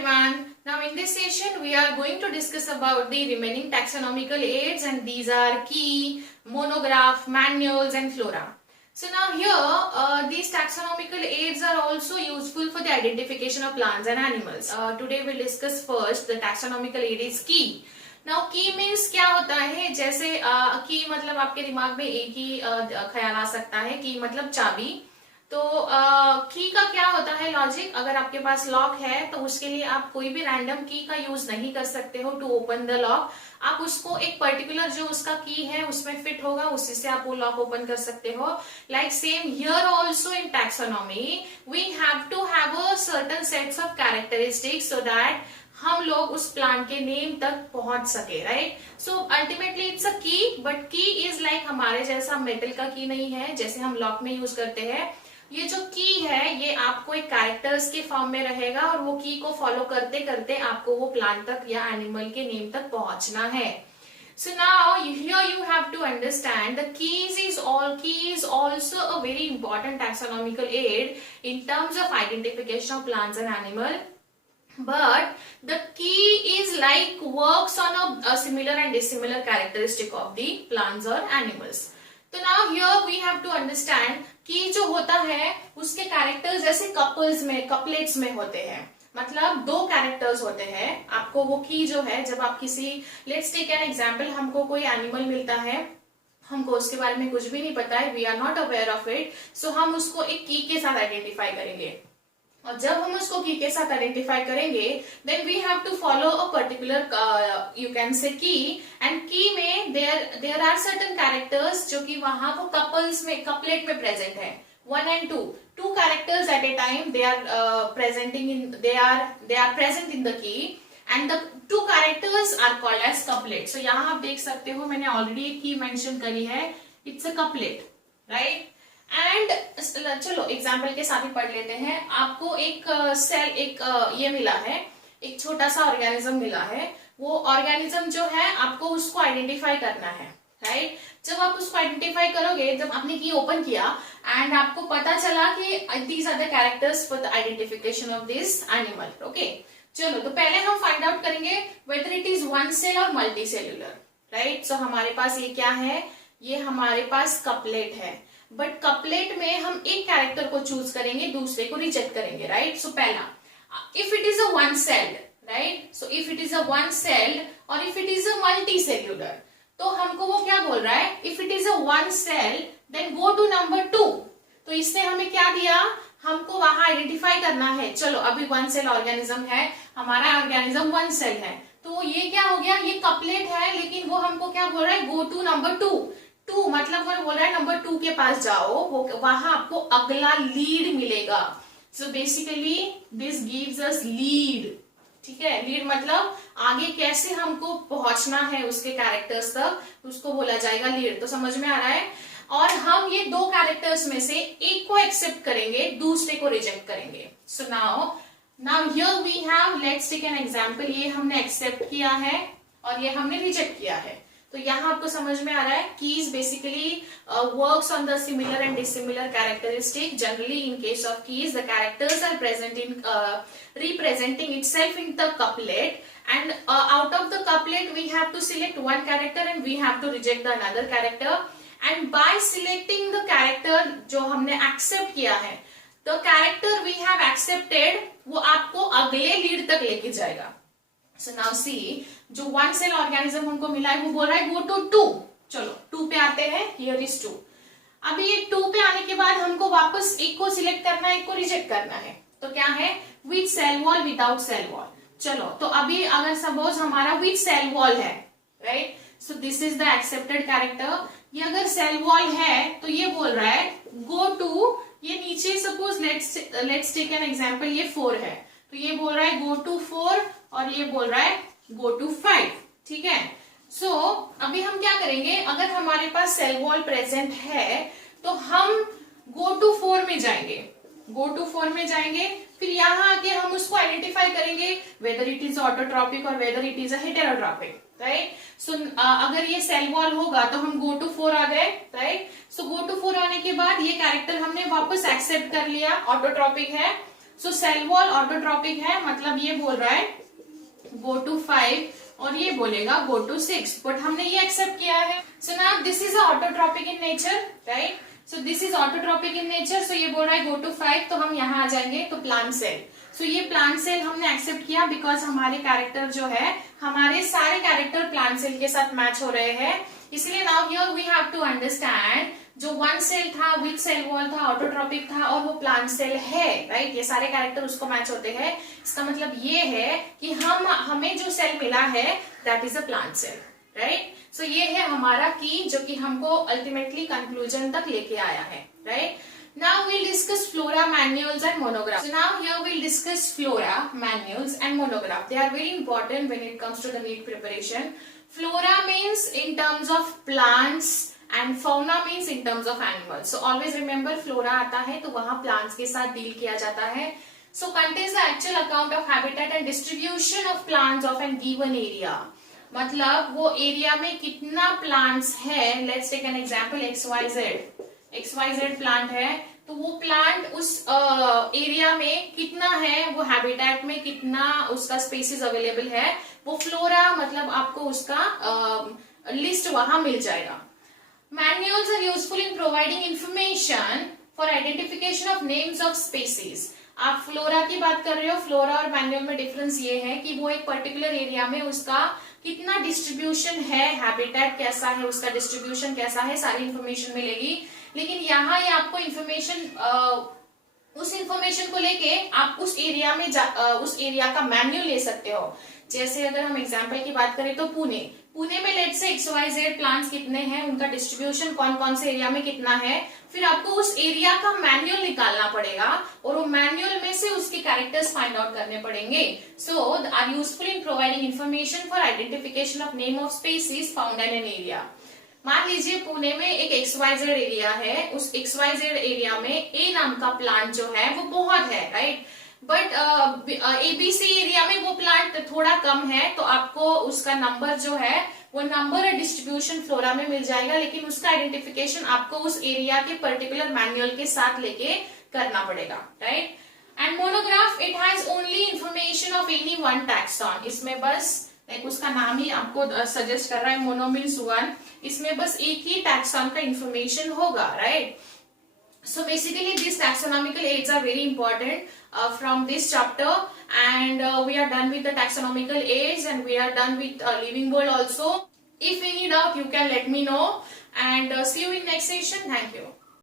everyone. Now in this session we are going to discuss about the remaining taxonomical aids, and these are key, monograph, manuals and flora. So now here these taxonomical aids are also useful for the identification of plants and animals. Today we'll discuss first the taxonomical aid is key. Now key means क्या होता है, जैसे की मतलब आपके दिमाग में एक ही ख्याल आ सकता है, की मतलब चाबी। तो की का क्या होता है लॉजिक, अगर आपके पास लॉक है तो उसके लिए आप कोई भी रैंडम की का यूज नहीं कर सकते हो टू ओपन द लॉक। आप उसको एक पर्टिकुलर जो उसका की है उसमें फिट होगा, उसी से आप वो लॉक ओपन कर सकते हो। Like same here also in taxonomy we have to have a certain sets of characteristics so that हम लोग उस प्लांट के नेम तक पहुंच सके, right. So ultimately it's a key, but की इज लाइक हमारे जैसा मेटल का की नहीं है जैसे हम लॉक में यूज करते हैं। ये जो की है ये आपको एक कैरेक्टर्स के फॉर्म में रहेगा और वो की को फॉलो करते करते आपको वो प्लांट तक या एनिमल के नेम तक पहुंचना है। So now here you have to understand the key is also a very important taxonomical aid in terms of identification of plants and animal. But the key is like works on a similar and dissimilar characteristic of the plants or animals. तो now here we have to understand कि जो होता है उसके characters जैसे couples में couplets में होते हैं, मतलब दो कैरेक्टर्स होते हैं। आपको वो की जो है, जब आप किसी लेट्स टेक एन एग्जांपल, हमको कोई एनिमल मिलता है, हमको उसके बारे में कुछ भी नहीं पता है, we are not aware of it, so हम उसको एक की के साथ आइडेंटिफाई करेंगे। और जब हम उसको की के साथ आइडेंटिफाई करेंगे then we have to follow a particular you can say key, and की में देयर आर सर्टेन कैरेक्टर्स जो कि वहां वो कपल्स में कपलेट में प्रेजेंट है, 1 and 2 two characters at a time they are present in the key and the two characters are called as couplet. So यहाँ आप देख सकते हो मैंने ऑलरेडी एक की मेंशन करी है, it's a couplet, right. And चलो एग्जाम्पल के साथ ही पढ़ लेते हैं। आपको एक सेल ये मिला है, एक छोटा सा ऑर्गेनिज्म मिला है। वो ऑर्गेनिज्म जो है आपको उसको आइडेंटिफाई करना है, राइट। जब आप उसको आइडेंटिफाई करोगे, जब आपने की ओपन किया एंड आपको पता चला कि these are the characters for the identification of this animal, okay. चलो तो पहले हम फाइंड आउट करेंगे whether it is one cell or multicellular, right. So हमारे पास ये क्या है, ये हमारे पास कपलेट है, बट कपलेट में हम एक कैरेक्टर को चूज करेंगे, दूसरे को रिजेक्ट करेंगे, राइट। सो पहला, if it is a one celled, right, so if it is a one celled और if it is a multicellular, तो हमको वो क्या बोल रहा है, if it is a one cell then go to number 2। तो इसने हमें क्या दिया, हमको वहां आइडेंटिफाई करना है। चलो अभी वन सेल ऑर्गेनिज्म है, हमारा ऑर्गेनिज्म वन सेल है, तो ये क्या हो गया, ये कपलेट है, लेकिन वो हमको क्या बोल रहा है, गो टू नंबर 2 मतलब वो बोल रहा है नंबर 2 के पास जाओ, वहां आपको अगला लीड मिलेगा। So basically this gives us lead, ठीक है। लीड मतलब आगे कैसे हमको पहुंचना है उसके कैरेक्टर्स तक, उसको बोला जाएगा लीड। तो समझ में आ रहा है। और हम ये दो कैरेक्टर्स में से एक को एक्सेप्ट करेंगे, दूसरे को रिजेक्ट करेंगे। So now here we have, let's take an example, ये हमने एक्सेप्ट किया है और ये हमने रिजेक्ट किया है। तो यहाँ आपको समझ में आ रहा है, keys basically works on the similar and dissimilar characteristic. Generally in case of keys the characters are present in representing itself in the couplet, and out of the couplet we have to select one character and we have to reject the another character, and by selecting the character जो हमने accept किया है, the character we have accepted वो आपको अगले lead तक लेके जाएगा। So now see, जो वन सेल ऑर्गेनिज्म हमको मिला है वो बोल रहा है गो टू 2। चलो 2 पे आते हैं, हियर इज 2। अभी ये 2 पे आने के बाद हमको वापस एक को सिलेक्ट करना है, एक को रिजेक्ट करना है। तो क्या है, with cell wall without cell wall. चलो तो अभी अगर सपोज हमारा विथ सेल वॉल है, right, so this is the accepted character. ये अगर सेल वॉल है तो ये बोल रहा है गो टू, ये नीचे suppose let's take an example, ये 4 है, तो ये बोल रहा है गो टू 4 और ये बोल रहा है गो टू 5, ठीक है। सो अभी हम क्या करेंगे, अगर हमारे पास सेल वॉल प्रेजेंट है तो हम गो टू 4 में जाएंगे, गो टू 4 में जाएंगे, फिर यहाँ आके हम उसको आइडेंटिफाई करेंगे वेदर इट इज ऑटोट्रॉपिक और whether it is a heterotrophic, right. So अगर ये सेल वॉल होगा तो हम गो टू 4 आ गए, राइट। सो गो टू 4 आने के बाद ये कैरेक्टर हमने वापस एक्सेप्ट कर लिया, ऑटोट्रॉपिक है। सो सेल वॉल ऑटोट्रॉपिक है, मतलब ये बोल रहा है गो टू 5 और ये बोलेगा गो टू 6, बट हमने ये एक्सेप्ट किया है. So now this is autotrophic in nature, right. So this is autotrophic in nature. So ये बोल रहा है गो टू 5, तो हम यहाँ आ जाएंगे तो प्लांट सेल. सो ये प्लांट सेल हमने एक्सेप्ट किया बिकॉज हमारे कैरेक्टर जो है, हमारे सारे कैरेक्टर प्लांट सेल के साथ मैच हो रहे हैं. इसलिए now here we have to understand जो वन सेल था, विथ सेल वॉल था, ऑटोट्रॉपिक था और वो प्लांट सेल है, राइट. ये सारे कैरेक्टर उसको मैच होते हैं. इसका मतलब ये है कि हमें जो सेल मिला है that is a plant cell, right. So ये है हमारा की जो कि हमको अल्टीमेटली कंक्लूजन तक लेके आया है, right. Now we'll discuss flora, manuals and monograph. So now here we'll discuss flora, manuals and monograph. They are very important when it comes to the NEET preparation. Flora means in terms of plants and fauna means in terms of animals. So always remember flora आता है तो वहाँ plants के साथ deal किया जाता है. So contains the actual account of habitat and distribution of plants of an given area. मतलब वो एरिया में कितना प्लांट्स है. Let's take an example XYZ plant है, तो वो प्लांट उस एरिया में कितना है, वो हैबिटेट में कितना उसका स्पेसिस अवेलेबल है, वो फ्लोरा मतलब आपको उसका लिस्ट वहां मिल जाएगा. Manuals are useful in providing information for identification of names of species. आप फ्लोरा की बात कर रहे हो, फ्लोरा और मैन्युअल में डिफरेंस ये है कि वो एक पर्टिकुलर एरिया में उसका कितना डिस्ट्रीब्यूशन है, हैबिटेट कैसा है, उसका डिस्ट्रीब्यूशन कैसा है, सारी इंफॉर्मेशन मिलेगी. लेकिन यहाँ ये आपको इंफॉर्मेशन, उस इंफॉर्मेशन को लेके आप उस एरिया में उस एरिया का मैन्युअल ले सकते हो. जैसे अगर हम एग्जांपल की बात करें तो पुणे में लेट से XYZ प्लांट्स कितने हैं, उनका डिस्ट्रीब्यूशन कौन कौन से एरिया में कितना है, फिर आपको उस एरिया का मैन्युअल निकालना पड़ेगा और वो मैन्युअल में से उसके कैरेक्टर्स फाइंड आउट करने पड़ेंगे. So are useful in providing information for identification of name of species found in an area. मान लीजिए पुणे में एक XYZ एरिया है, उस XYZ एरिया में A नाम का प्लांट जो है वो बहुत है, राइट. बट ABC एरिया में वो प्लांट थोड़ा कम है, तो आपको उसका नंबर जो है वो नंबर डिस्ट्रीब्यूशन फ्लोरा में मिल जाएगा, लेकिन उसका आइडेंटिफिकेशन आपको उस एरिया के पर्टिकुलर मैन्युअल के साथ लेके करना पड़ेगा, right. And monograph it has only information of any one taxon. इसमें बस उसका नाम ही आपको सजेस्ट कर रहा है, मोनो मीन्स वन. इसमें बस एक ही टैक्सॉन का इंफॉर्मेशन होगा, right. So basically these taxonomical aids are very important from this chapter, and we are done with the taxonomical aids and we are done with living world also. If any doubt you can let me know, and see you in next session. Thank you.